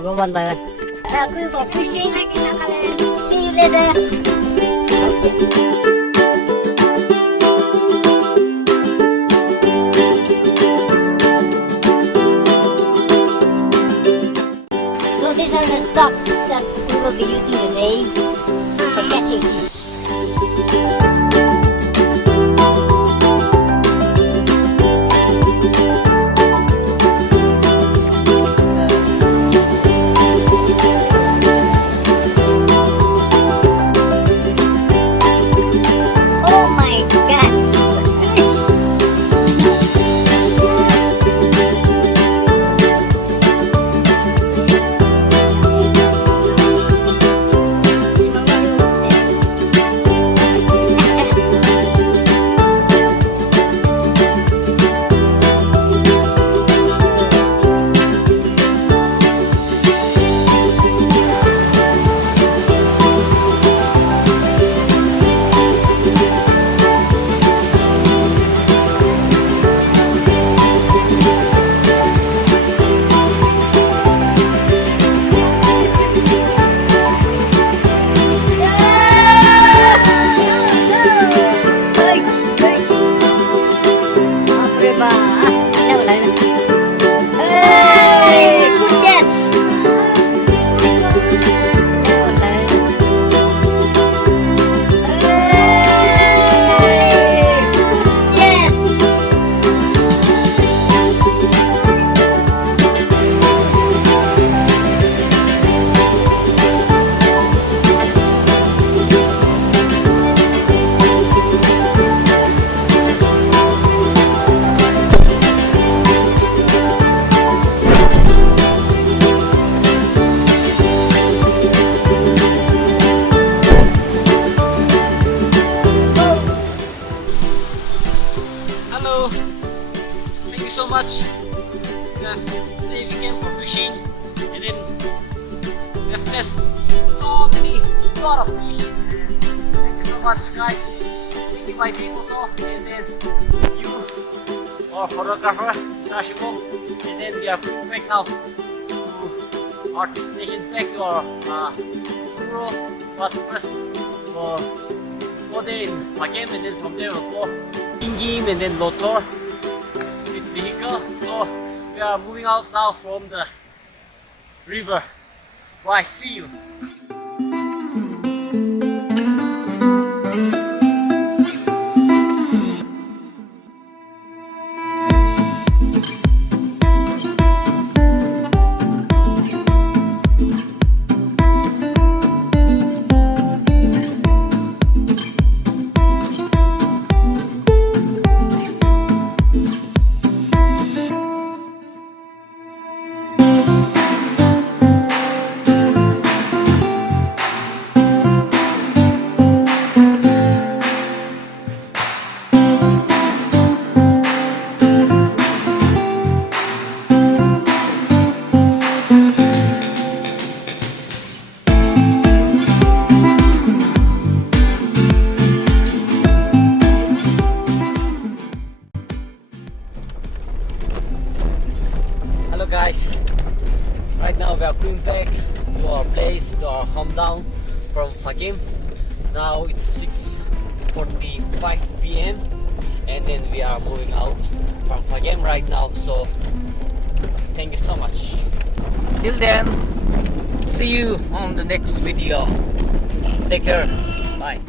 go one by one. I'll go for fishing. See you later. So these are the stuffs that we will be using today for catching fish. Hello, thank you so much. Today we came for fishing and then we have missed so many lot of fish. Thank you so much guys. Thank you my team also, and then you, our photographer Sashimo, and then we are going back now to our destination, back to our Likimro. But first we'll go there in Fakim, and then from there we'll go Ingim and then Lotor with vehicle. So we are moving out now from the river. Bye, see you. Hello guys, right now we are going back to our place, to our hometown from Fakim. Now it's 6:45 p.m. and then we are moving out from Fakim right now, so thank you so much. Till then, see you on the next video. Take care, bye.